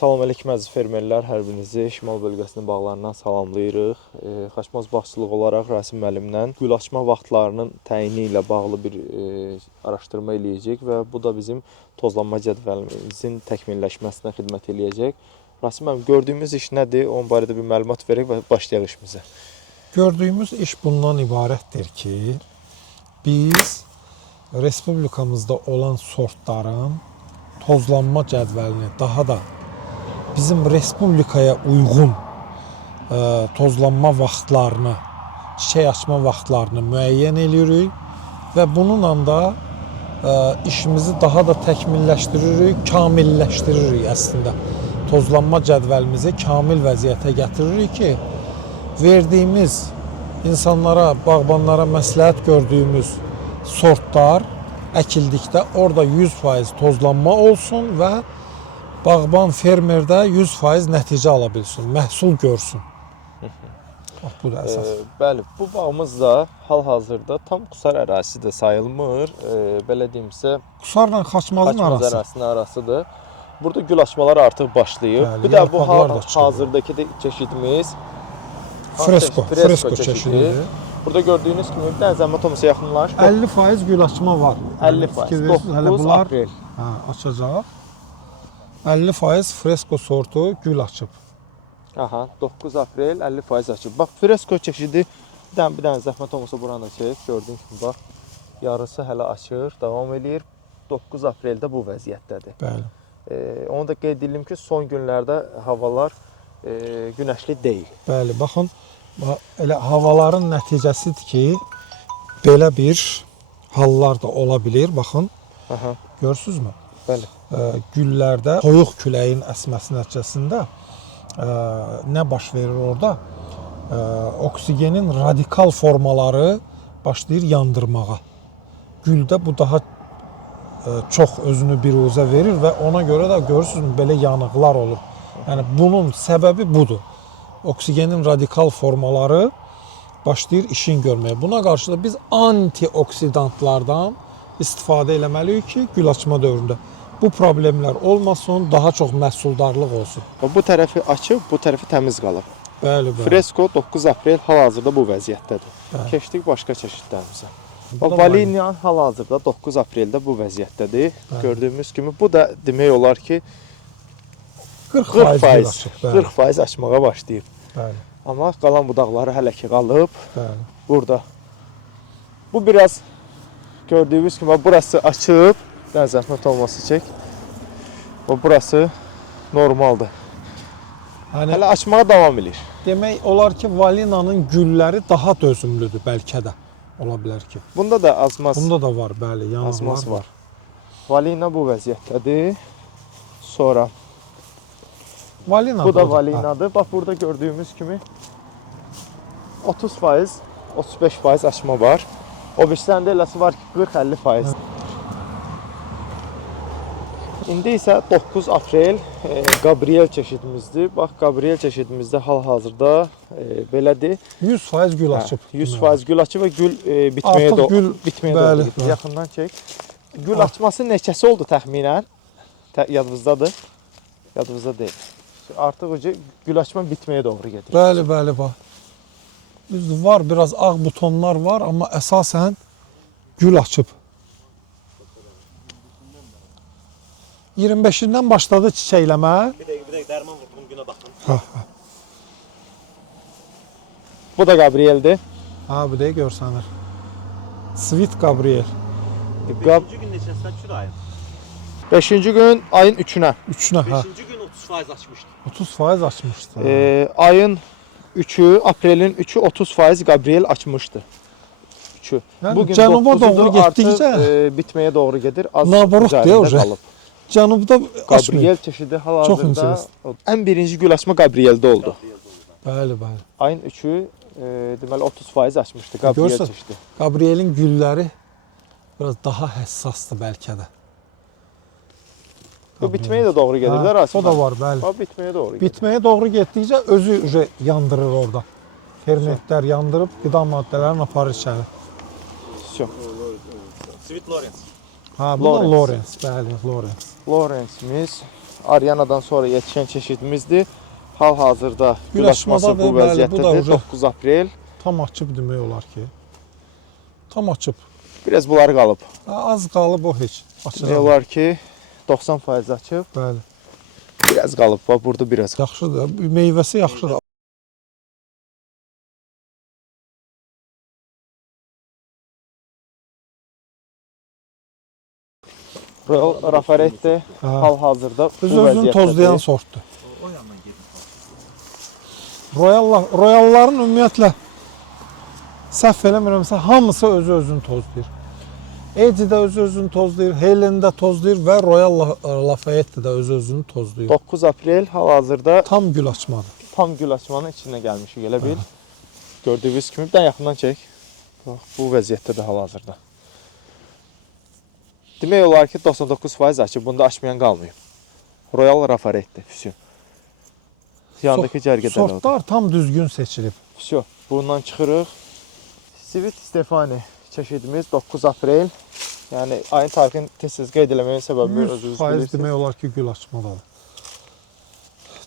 Salam əleykum əziz fermerlər, hər birinizi şimal bölgəsinin bağlarından salamlayırıq. Xaçmaz bağçılıq olaraq Rasim müəllimlə gül açma vaxtlarının təyini ilə bağlı bir araşdırma eləyəcək və bu da bizim tozlanma cədvəlimizin təkmilləşməsinə xidmət eləyəcək. Rasim müəllim, gördüyümüz iş nədir? Onun barədə bir məlumat verək və başlayaq işimizə. Gördüyümüz iş bundan ibarətdir ki, biz respublikamızda olan sortların tozlanma cədvəlini daha da bizim respublikaya uyğun tozlanma vaxtlarını, çiçək açma vaxtlarını müəyyən edirik və bununla da işimizi daha da təkmilləşdiririk, kamilləşdiririk əslində. Tozlanma cədvəlimizi kamil vəziyyətə gətiririk ki, verdiyimiz insanlara, bağbanlara məsləhət gördüyümüz sortlar əkildikdə orada 100% tozlanma olsun və bağban fermerdə 100% nəticə ala bilsin, məhsul görsün. Bax, bu da əsas. Bəli, bu bağımız da hal-hazırda tam Qusar ərazisi də sayılmır. Belə deyimsə, Qusarla Xaçmazın ərazisinin arasıdır. Burada gül açmaları artıq başlayıb. Bəli, bir də bu hazırdakı çeşidimiz Fresko çeşididir. Burada gördüyünüz kimi bir dənə zəhmət olmasa yaxınlaş. 50% gül açma var. 50%. 9 aprel. Açacaq. 50% fresko sortu gül açıb. Aha, 9 aprel 50% açıb. Bax, fresko çeşidi bir dənə zəhmət olmasa buranı da çək. Gördüyün kimi bax, yarısı hələ açır, davam eləyir. 9 apreldə bu vəziyyətdədir. Bəli. Onu da qeyd edelim ki, son günlərdə havalar günəşli deyil. Bəli, baxın, elə havaların nəticəsidir ki, belə bir hallar da ola bilir. Baxın, görürsünüzmü? Bəli. Güllərdə soyuq küləyin əsməsi nəticəsində nə baş verir orada? Oksigenin radikal formaları başlayır yandırmağa. Güldə bu daha çox özünü biruzə verir və ona görə də görürsünüzmü, belə yanıqlar olur. Yəni, bunun səbəbi budur. Oksigenin radikal formaları başlayır işin görməyə. Buna qarşı da biz antioksidantlardan istifadə eləməliyik ki, gül açma dövründə bu problemlər olmasın, daha çox məhsuldarlıq olsun. Bu tərəfi açıb, bu tərəfi təmiz qalıb. Bəli, bəli. Fresko 9 aprel hal-hazırda bu vəziyyətdədir. Keçdik başqa çeşidlərimizə. Valinian hal-hazırda 9 apreldə bu vəziyyətdədir. Gördüyümüz kimi bu da demək olar ki 40% açmağa başlayıb. Bəli. Amma qalan budaqları hələ ki qalıb. Bəli. Burada. Bu biraz gördüyünüz kimi burası açıb. Zəhmət olması çək. Burası normaldır. Yəni, hələ açmağa davam edir. Demək olar ki, valinanın gülləri daha dözümlüdür bəlkə də. Ola bilər ki. Bunda da azmaz. Bunda da var, bəli, yanıqlar var. Valina bu vəziyyətdədir. Sonra valina bu da valinadır. Bax, burada gördüyümüz kimi 30%, 35% açma var. O birislərində eləsi var ki, 40-50%. İndi isə 9 aprel Gabriel çeşidimizdir. Bax, Gabriel çeşidimizdə hal-hazırda belədir. 100% gül açıb. 100% gül açıb və gül bitməyə doğru gedir. Yaxından çək. Gül açması neçəsi oldu təxminən? Yadınızdadır? Yadınızda deyil. Artıq gül açma bitməyə doğru gedir. Bəli, bəli, bax. Var, biraz ağ butonlar var, amma əsasən gül açıb. 25-dən başladı çiçəkləmə. Bir dəqiqə, dərman vurdum, günə baxın. Bu da Gabriel'dir. Ha, bu da görsənir. Sweet Gabriel. 5-ci gün neçəsindən düşür ayın? 5-ci gün ayın 3-ünə. 3-ünə, hə. 5-ci gün 30% açmışdı. 30% açmışdı. Ayın 3-ü, aprelin 3-ü 30% Gabriel açmışdı. 3-ü. Yəni, cənuba doğru getdikcə bitməyə doğru gedir. Az üzərində qalıb. Cənubda Gabriel çeşidi hal-hazırda ən birinci gül açma Gabriel'də oldu. Bəli, bəli. Ayın 3-ü deməli 30% açmışdı Gabriel çeşidi. Gabriel'in gülləri biraz daha həssasdır bəlkə də. Bu bitməyə də doğru gedirlər aslında. O da var, bəli. O bitməyə doğru gedir. Bitməyə doğru getdikcə özü yandırır orada. Fermentlər yandırıb qida maddələrini aparır içəri. Sweet Lawrence. Ha, bu da Lawrence, bəli, Lawrence. Lawrence'imiz Arianadan sonra yetişən çeşidimizdir. Hal-hazırda gül Güləşmada açması bu da, bəli, bu da vəziyyətdədir. uca- 9 aprel. Tam açıb demək olar ki. Tam açıb. Biraz bunlar qalıb. Az qalıb o heç. Demək Açacaq. olar ki 90% açıb. Bəli. Biraz qalıb. Bax burada biraz. Yaxşıdır. Meyvəsi yaxşıdır. Royal Rafaret'dir. Hə. Hal-hazırda bu Öz-özünü tozlayan vəziyyətdədir. sortdur. Royalların ümumiyyətlə səhv eləmirəmsə hamısı özü-özünü tozlayır. Edi də özü-özünü tozlayır, Helen də tozlayır və Royal Lafayette də özü-özünü tozlayır. 9 aprel hal-hazırda Tam gül açmadır. tam gül açmanın içinə gəlmişik elə bil. Gördüyünüz kimi bir dənə yaxından çək. Bax bu vəziyyətdədir hal-hazırda. Demək olar ki 99% açıb, bunda açmayan qalmayıb. Royal Rafaret'dir. Füsü. Yandakı cərgədə odur. Sortlar tam düzgün seçilib. Füsü. Bundan çıxırıq. Sweet Stefani çeşidimiz 9 aprel. Yəni ayın tarixini tez-tez qeyd eləməyin səbəbi özünüz 100% bilirsiniz. demək olar ki gül açmadadır.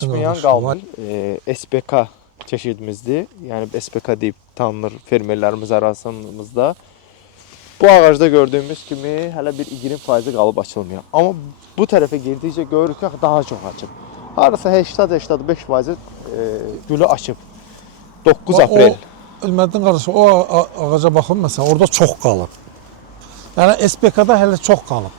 Çıxmayan qalmır. SPK çeşidimizdir. Yəni SPK deyib tanınır fermerlərimiz arasında. Bu ağacda gördüyümüz kimi hələ bir 20% qalıb açılmayan. Amma bu tərəfə girdikcə görürük ki, daha çox açıb. Harasa 80-85% gülü açıb. 9 aprel. Elməddin qardaş, o ağaca baxın məsələn, orada çox qalıb. Yəni SPK-da hələ çox qalıb.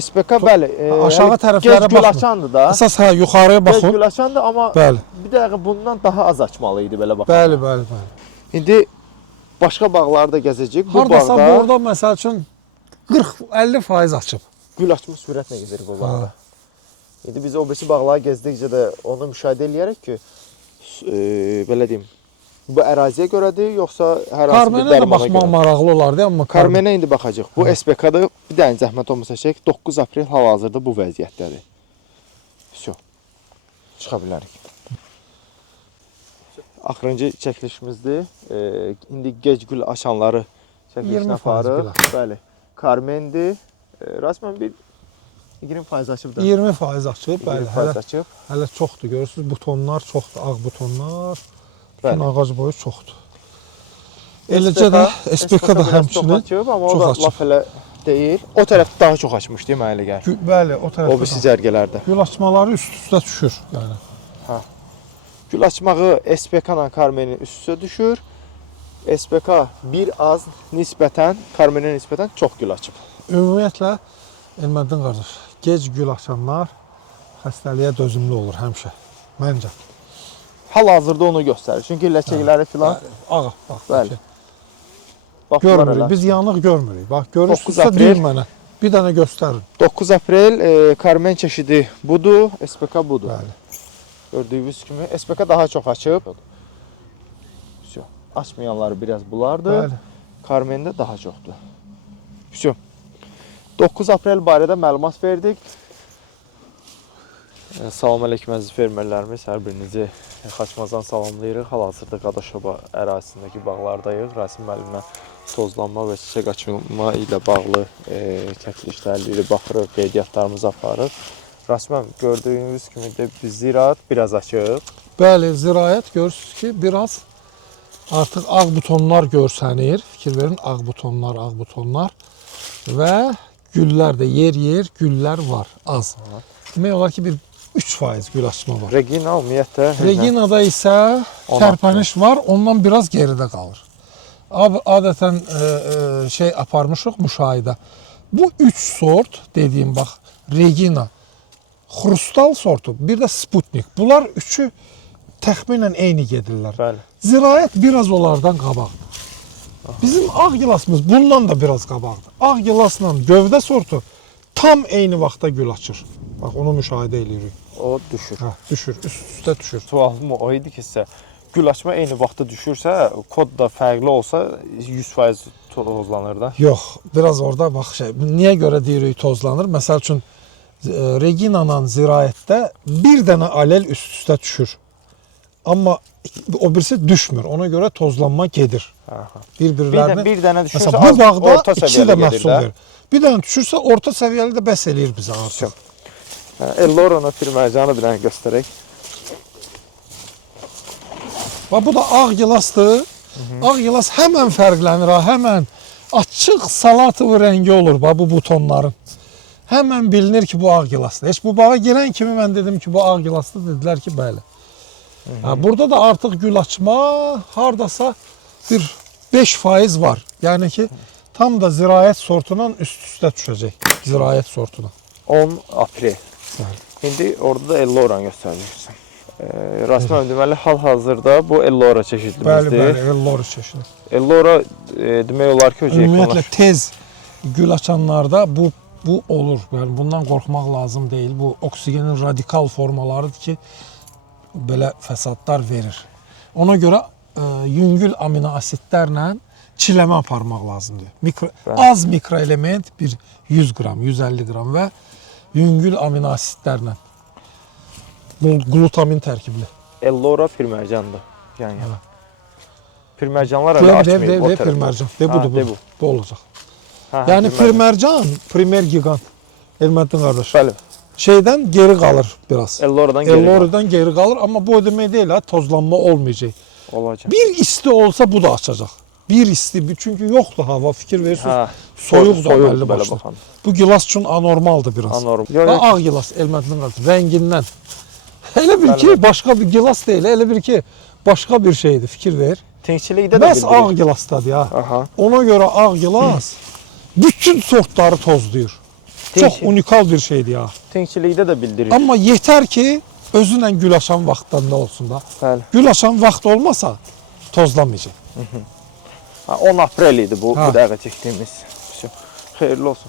SPK bəli, Aşağı yəni tərəflərə gec gül baxın. açandır da. Əsas hə yuxarıya Gec baxın. gül açandır, amma Bəli. bir dəqiqə bundan daha az açmalı idi belə baxın. Bəli, bəli, bəli. İndi başqa bağlarda gəzəcəyik. Bu Hardasa bağda burada məsəl üçün 40-50% açıb. gül açma sürətlə gedir bu bağda. İndi biz o birisi bağları gezdikcə də onu müşahidə eləyərək ki, belə deyim, bu əraziyə görədir, yoxsa hər hansı bir Karmenə də dərmana baxmaq görə? maraqlı olardı, amma Karmenə indi baxacaq. Bu SPK-da bir dənə zəhmət olmasa çək. 9 aprel hal-hazırda bu vəziyyətdədir. Всё. Çıxa bilərik. Axırıncı çəkilişimizdir. İndi gec gül açanları çəkilişinə 20% aparırıq. gül Bəli. Karmendir. Rasmən bir 20% açıb da. 20% açıb, bəli. 20% açıb. Hələ çoxdur, görürsüz, butonlar çoxdur, ağ butonlar. Bəli. Bütün ağac boyu çoxdur. Eləcə də SPK da həmçinin açıb, amma o çox da açıb. laf elə deyil. O tərəf daha çox açmış deyə mənə elə gəlir. Bəli, o O tərəfdə birisi də cərgələrdə. gül açmaları üst-üstə düşür, yəni. Gül açmağı SPK ilə Karmenin üst-üstə düşür. SPK bir az nisbətən, Karmenə nisbətən çox gül açıb. Ümumiyyətlə Elməddin qardaş, gec gül açanlar xəstəliyə dözümlü olur həmişə. Məncə. Hal-hazırda onu göstərir. Çünki ləkələri filan Ağa, bax. Bəli. bax Görmürük, biz yanıq görmürük. Bax, 9 görürsünüzsə aprel. deyir mənə. Bir dənə göstərin. 9 aprel Karmen çeşidi budur, SPK budur. Bəli. Gördüyünüz kimi SPK daha çox açıb. Всё. Açmayanları biraz bulardır. Bəli. Karmen'də daha çoxdur. Всё. 9 aprel barədə məlumat verdik. Salam əleykum əziz fermerlərimiz, hər birinizi Xaçmazdan salamlayırıq. Hal-hazırda Qadaşoba ərazisindəki bağlardayıq. Rasim müəllimlə tozlanma və çiçək açılma ilə bağlı çəkilişləri baxırıq, qeydiyyatlarımızı aparırıq. Rasim müəllim, gördüyünüz kimi də biz ziraat biraz açıq. Bəli, ziraət görürsünüz ki, biraz artıq ağ butonlar görsənir. Fikir verin, ağ butonlar və güllər də yer güllər var, az. Demək olar ki, bir 3% gül açma var. Regina ümumiyyətlə Reginada isə tərpəniş var, ondan biraz geridə qalır. Adətən şey aparmışıq müşahidə. Bu 3 sort, dediyim bax, Regina, Xrustal sortu, bir də Sputnik. Bunlar üçü təxminən eyni gedirlər. Bəli. Ziraət biraz onlardan qabaqdır. Bizim ağ gilasımız bundan da biraz qabaqdır. Ağ gilasla gövdə sortu tam eyni vaxtda gül açır. Bax, onu müşahidə edirik. O düşür. Hə, düşür, üst-üstə düşür. Sualım o idi ki, sizə gül açma eyni vaxtda düşürsə, kod da fərqli olsa 100% tozlanır da. Yox, biraz orada bax şey, niyə görə deyirik tozlanır? Məsəl üçün Regina'la ziraətdə bir dənə alel üst-üstə düşür. Amma o birisi düşmür. Ona görə tozlanma gedir. Bir-birlərini. Bir dənə düşürsə Məsələn, bu bağda orta ikisi də səviyyəli məhsul gedir də. verir. Bir dənə düşürsə orta səviyyəli də bəs eləyir bizə artıq. Ellora'nın firmərcanı bir dənə göstərək. Bax bu da ağ gilasdır. Ağ gilas həmən fərqlənir ha, həmən açıq salatov rəngi olur bax bu butonların. Həmən bilinir ki bu ağ gilasdır. Heç bu bağa girən kimi mən dedim ki bu ağ gilasdır, dedilər ki bəli. Ha, burada da artıq gül açma hardasa bir 5% var. Yəni ki tam da ziraət sortuna üst-üstə düşəcək. Ziraət sortuna. 10 aprel. Bəli. İndi orada da Elloranı göstərəcəksən. Rasman deməli hal-hazırda bu Ellora Bəli, çeşidimizdir. bəli, Ellora çeşidi. Ellora demək olar ki, özü Ümumiyyətlə yaxınlaşır. tez gül açanlarda bu olur. Yəni bundan qorxmaq lazım deyil. Bu oksigenin radikal formalarıdır ki, belə fəsadlar verir. Ona görə yüngül amino asidlərlə çiləmə aparmaq lazımdır. Az mikroelement bir 100 qram, 150 qram və yüngül amino asidlərlə. Glutamin tərkibli. Ellora firmərcandır. Yəni. Firmərcanlar hələ açmayıb o tərəfdə. Firmərcan. Budur. Bu olacaq. Hə, Yəni firmərcan, primer gigant. Elməddin qardaş. Bəli. Şeydən geri qalır biraz. Elloradan geri Elloradan geri qalır, amma bu o demək deyil ha, tozlanma olmayacaq. olacaq. Bir isti olsa bu da açacaq. Bir isti, çünki yoxdur hava, fikir verirsiniz. Hə, Soyuq da soyuqdur bəlli belə başlı. baxanda. Bu gilas üçün anormaldır biraz. Anormal. Və ağ gilas, Elməddin qardaş, rəngindən. Elə bir ki, başqa bir gilas deyil, elə bir ki, başqa bir şeydir, fikir ver. Tenkçilikdə də Bəs ağ bildirir. gilasdadır ya. Aha. Ona görə ağ gilas bütün sortları tozlayır. Çox unikal bir şeydir ya. Tenkçilikdə də bildirir. Amma yetər ki, özünlə gül açan vaxtdan da olsun da. Bəli. Gül açan vaxt olmasa tozlamayacaq. 10 aprel idi bu Ha. dəqiqə çəkdiyimiz. Xeyirli olsun.